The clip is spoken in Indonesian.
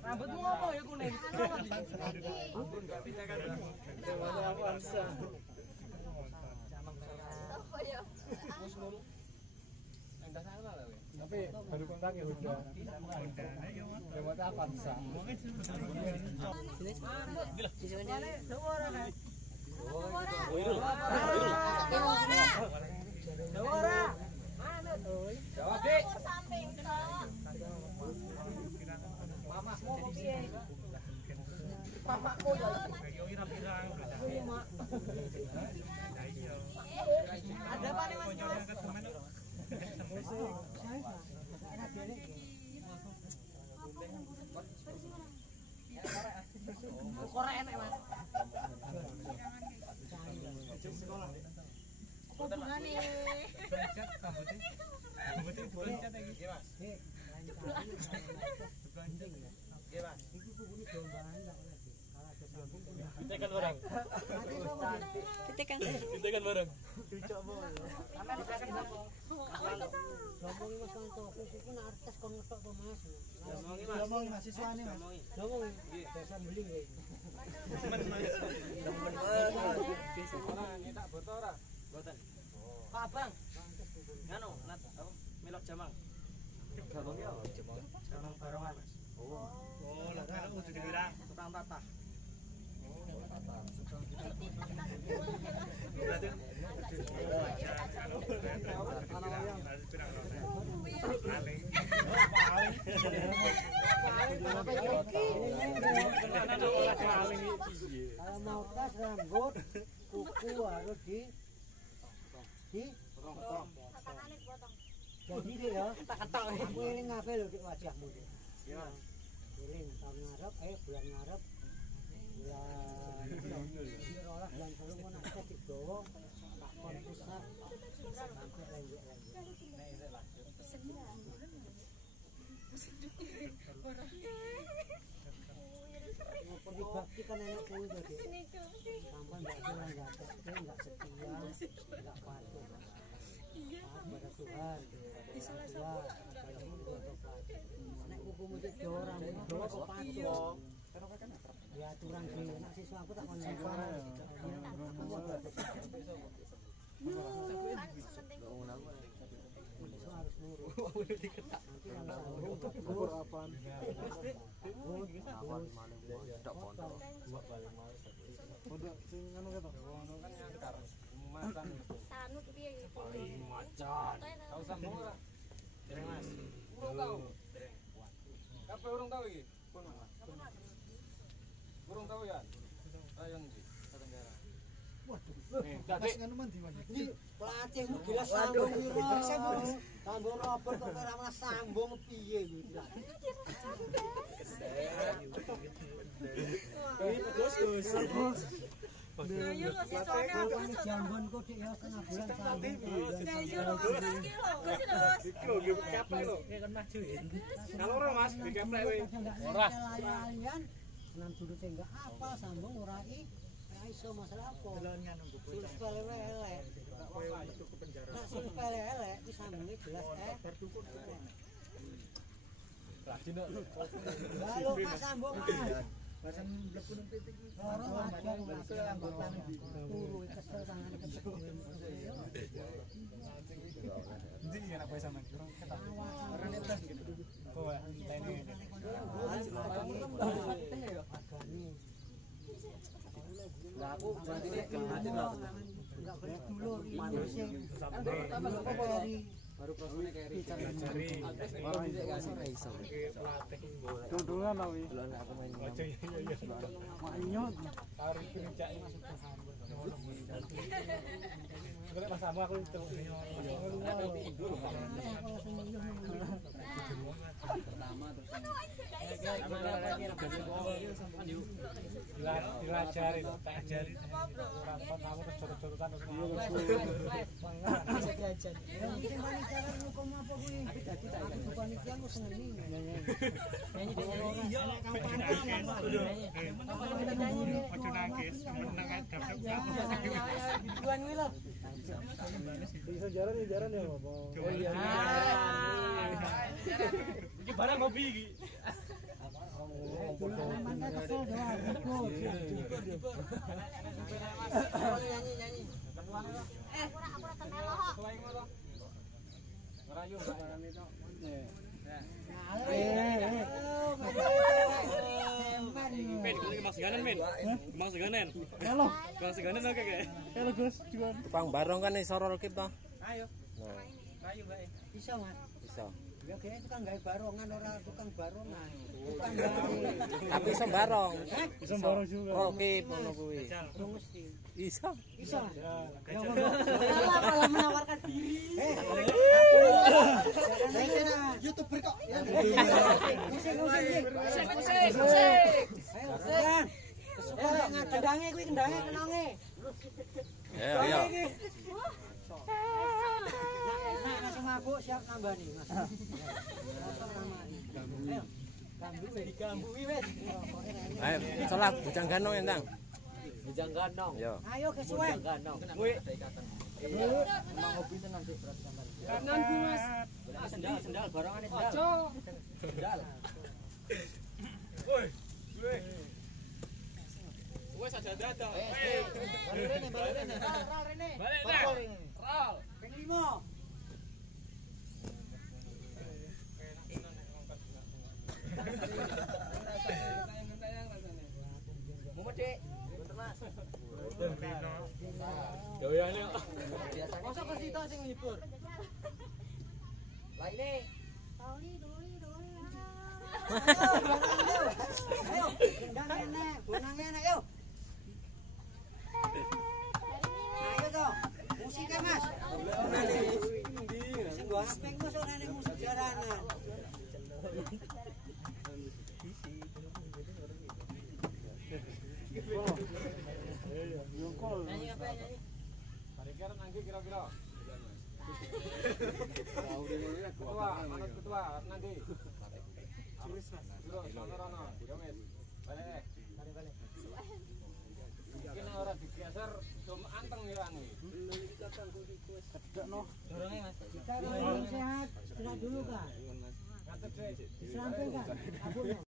Rambutmu apa ya kuning? Avanza. Tapi baru kontak ya udah. Lewat Avanza. Jawab, Dik. Mamahmu piye? Bapakku ya. Ada apa nih Mas? Korek enak Mas. Apa bungane? Bencet rambutnya. Rambutnya bencet iki. Nggih Mas. Nggih Mas. Iki kubune dombangan tak oleh. Ditekan barang. Ditekan barang. Dicok mo. Sampe ditekan apa? Ngomongi Mas kanca, iku nek artis kon ngetok to Mas. Ngomongi mahasiswane Mas. Ngomongi. Nggih, desa mbeling kowe. Men Mas. Ora nyetak foto ora? Mboten. Pak Abang. Nganu, nat apa? Melok jamang. Jamang ya? Jamang barongan Mas. Oh, lah kan kudu dikira tukang tatah. Mau tas rambut kuku harus potong. Jadi deh ya, tak ketok. Aku eling ngabe lho dik wajahmu dik. Iya. Eling tahun ngarep, bulan ngarep. Bulan rolas bulan 3 ngono akeh digawa tak kon pusat sampai lenjek-lenjek. Pergi bakti kan enak kuwi to dik. Sampai enggak jalan enggak setia, enggak patuh. Kepada Tuhan, nek kukumu cek Jawa rambut Jawa kok patuh. Ya aturan di nek siswa aku tak kon sifat. Harus nurut. Ukur apaan? Tak pondok. Pondok sing ngono keto. Ngono kan nyangkar. Macan. Sanut piye iki? Macan. Tahu sambung ora? Dereng Mas. Urung tahu. Dereng. Kabeh urung tahu iki? Pun Mas. Urung tahu ya? Ayo ndi? Tenggara. Waduh. Dak ngono men di Mas. Iki pelacehmu gila sambung piro? Sambung robot kok ora mas sambung piye kuwi? Terus. Ayo lo siswane aku jambon kok dik ya setengah bulan sambung. Nah iya lho Mas iki lho. Iki lho nggih keplek lho. Iki kan maju ya. Kalau ora Mas dikeplek kowe. Ora. Lalian nang dulu sing enggak apa sambung ora iso masalah apa. Delon ngono bocah. Sulus elek. Kowe metu ke penjara. Nek sulus elek iki sambunge jelas bar dukun. Lah dino. Halo Mas sambung Mas. Basan mlebu nang titik iki. Ora wajar anggotane turu kesel tangane kesel. Ndi enak kowe sampean kurang ketak. Ora nek tas gitu. Kowe enteni. Lah aku berarti kelihatan lho. Enggak boleh dulur manusia. Baru prosesnya kayak jari. Wah, ini kasih iso. Dudungan awi. Belum aku main. Iya. Maknya tarik kerjaan masuk ke sambung. Kalau pas sama aku itu. Pertama terus. Dilajarin, tak ajarin. Kamu terus jor-joran terus. Bisa diajar. Cara hukum apa kuwi? Dadi tak panitia ku seneng nyanyi. Nyanyi dhewe. Bisa jalan ya, Bapak. Oh iya. Iki barang ngopi iki. Nyanyi. Tukang barong kan sorol kita. Ayo. Ayo, Mbak. Bisa, Mas. Bisa. Ya kene tukang gawe barongan ora tukang barongan. Tukang gawe. Tapi iso barong. Bisa barong juga. Rokip ngono kuwi. Mesti. Bisa. Bisa. Ya kalau menawarkan diri. YouTuber kok. Musik. Ayo, Bang. Kendange kuwi kendange kenange. Ayo. Nah, langsung mabuk siap nambani, Mas. Langsung nambani. Ayo. Digambui wis. Ayo, salah bujang ganong entang. Bujang ganong. Yo. Ayo kesuwe. Bujang ganong. Kuwi Emang hobi tenan sih berat sampean. Kanan Bu, Mas. Sendal barangane sendal. Sendal. Woi. Wes aja dadak. Balik rene. Balik dah. Ral. Ping 5. Mumet, Dik. Bentar, Mas. Doyane. Mosok ke situ sing ngibur. Lah ini. Ayo, gendang ngene, bonang ngene, ayo. Ayo toh. Musik Mas. Sing gua apik Mas ora nek musik jaranan. Nyanyi apa nyanyi? Parikir nangki kira-kira. Ketua, manut ketua nanti. Terus Mas. Terus sono-sono, diremet. Balik. Balik. Kene ora digeser, cuma anteng mirane. Kedekno. Dorongnya Mas. Kita sehat, sudah dulu kan. Ngatep sih. Disampaikan.